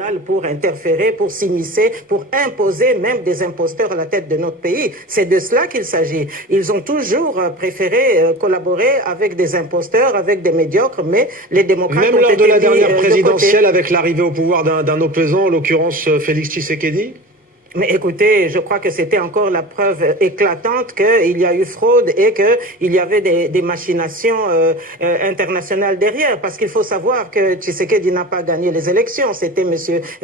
internationales pour interférer, pour s'immiscer, pour imposer même des imposteurs à la tête de notre pays. C'est de cela qu'il s'agit. Ils ont toujours préféré collaborer avec des imposteurs, avec des médiocres, mais les démocrates même ont lors été de la dernière mis présidentielle, avec l'arrivée au pouvoir d'un opposant, en l'occurrence Félix Tshisekedi? Mais écoutez, je crois que c'était encore la preuve éclatante qu'il y a eu fraude et qu'il y avait des machinations internationales derrière. Parce qu'il faut savoir que Tshisekedi n'a pas gagné les élections. C'était M.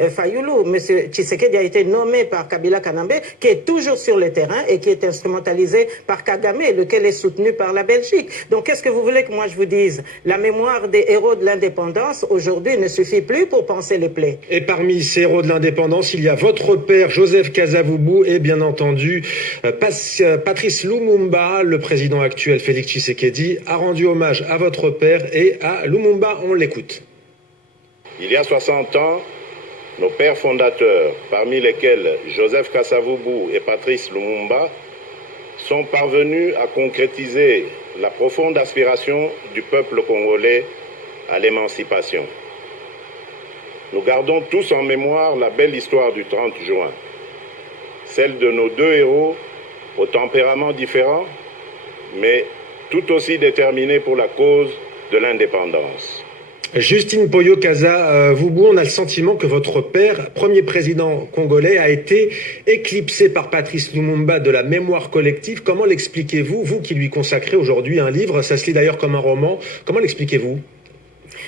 Fayoulou. M. Tshisekedi a été nommé par Kabila Kanambe, qui est toujours sur le terrain et qui est instrumentalisé par Kagame, lequel est soutenu par la Belgique. Donc qu'est-ce que vous voulez que moi je vous dise? La mémoire des héros de l'indépendance, aujourd'hui, ne suffit plus pour panser les plaies. Et parmi ces héros de l'indépendance, il y a votre père, Joseph Kasavubu, et bien entendu Patrice Lumumba. Le président actuel Félix Tshisekedi a rendu hommage à votre père et à Lumumba. On l'écoute. Il y a 60 ans, nos pères fondateurs, parmi lesquels Joseph Kasavubu et Patrice Lumumba, sont parvenus à concrétiser la profonde aspiration du peuple congolais à l'émancipation. Nous gardons tous en mémoire la belle histoire du 30 juin, celle de nos deux héros au tempérament différent, mais tout aussi déterminés pour la cause de l'indépendance. Justine Mpoyo Kasavubu, on a le sentiment que votre père, premier président congolais, a été éclipsé par Patrice Lumumba de la mémoire collective. Comment l'expliquez-vous, vous qui lui consacrez aujourd'hui un livre? Ça se lit d'ailleurs comme un roman. Comment l'expliquez-vous?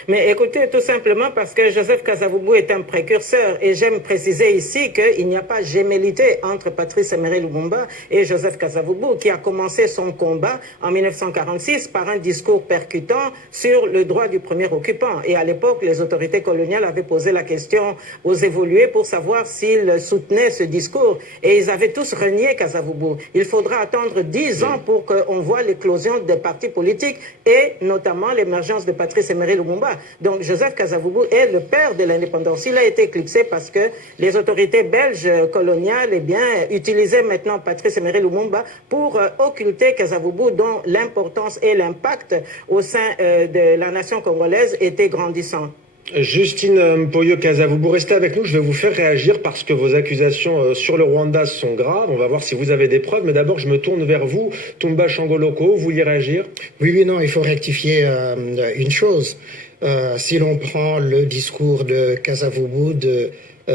Mais écoutez, tout simplement parce que Joseph Kasavubu est un précurseur. Et j'aime préciser ici qu'il n'y a pas gémellité entre Patrice Emery Lumumba et Joseph Kasavubu, qui a commencé son combat en 1946 par un discours percutant sur le droit du premier occupant. Et à l'époque, les autorités coloniales avaient posé la question aux évolués pour savoir s'ils soutenaient ce discours. Et ils avaient tous renié Kasavubu. Il faudra attendre 10 ans pour qu'on voit l'éclosion des partis politiques et notamment l'émergence de Patrice Emery Lumumba. Donc Joseph Kasavubu est le père de l'indépendance. Il a été éclipsé parce que les autorités belges coloniales utilisaient maintenant Patrice Emery Lumumba pour occulter Kasavubu, dont l'importance et l'impact au sein de la nation congolaise étaient grandissants. Justine Mpoyo Kasavubu, restez avec nous, je vais vous faire réagir parce que vos accusations sur le Rwanda sont graves. On va voir si vous avez des preuves, mais d'abord je me tourne vers vous, Toumba Shangoloko, vous vouliez réagir? Oui, non, il faut rectifier une chose. Si l'on prend le discours de Kasavubu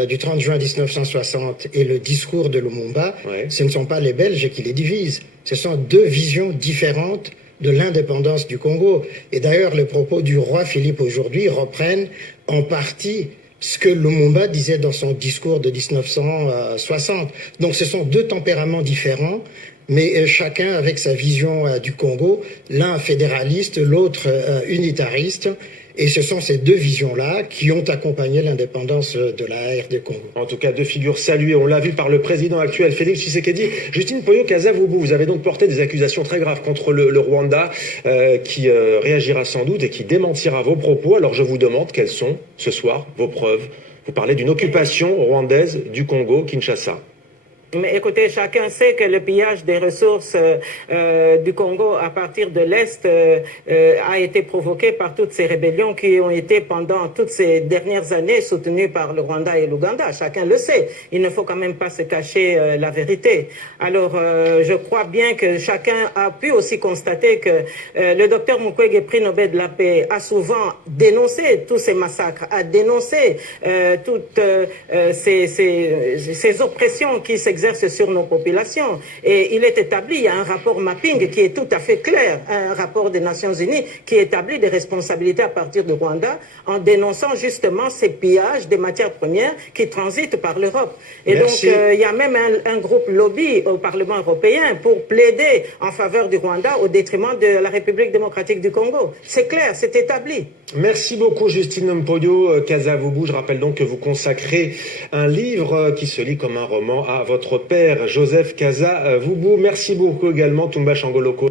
du 30 juin 1960 et le discours de Lumumba, ce ne sont pas les Belges qui les divisent. Ce sont deux visions différentes de l'indépendance du Congo. Et d'ailleurs, les propos du roi Philippe aujourd'hui reprennent en partie ce que Lumumba disait dans son discours de 1960. Donc ce sont deux tempéraments différents, mais chacun avec sa vision du Congo, l'un fédéraliste, l'autre unitariste. Et ce sont ces deux visions-là qui ont accompagné l'indépendance de la RD Congo. En tout cas, deux figures saluées, on l'a vu par le président actuel Félix Tshisekedi. Justine Mpoyo Kasavubu, vous avez donc porté des accusations très graves contre le Rwanda, qui réagira sans doute et qui démentira vos propos. Alors je vous demande quelles sont, ce soir, vos preuves. Vous parlez d'une occupation rwandaise du Congo, Kinshasa. Mais écoutez, chacun sait que le pillage des ressources du Congo à partir de l'Est a été provoqué par toutes ces rébellions qui ont été pendant toutes ces dernières années soutenues par le Rwanda et l'Ouganda. Chacun le sait. Il ne faut quand même pas se cacher la vérité. Alors, je crois bien que chacun a pu aussi constater que le docteur Mukwege, prix Nobel de la paix, a souvent dénoncé tous ces massacres, a dénoncé toutes ces oppressions qui s'exercent sur nos populations. Et il est établi, il y a un rapport mapping qui est tout à fait clair, un rapport des Nations Unies qui établit des responsabilités à partir du Rwanda en dénonçant justement ces pillages des matières premières qui transitent par l'Europe. Et Merci. donc, il y a même un groupe lobby au Parlement européen pour plaider en faveur du Rwanda au détriment de la République démocratique du Congo. C'est clair, c'est établi. Merci beaucoup Justine Mpoyo Kasavubu. Je rappelle donc que vous consacrez un livre qui se lit comme un roman à votre père Joseph Kasavubu. Merci beaucoup également Toumba Shangoloko.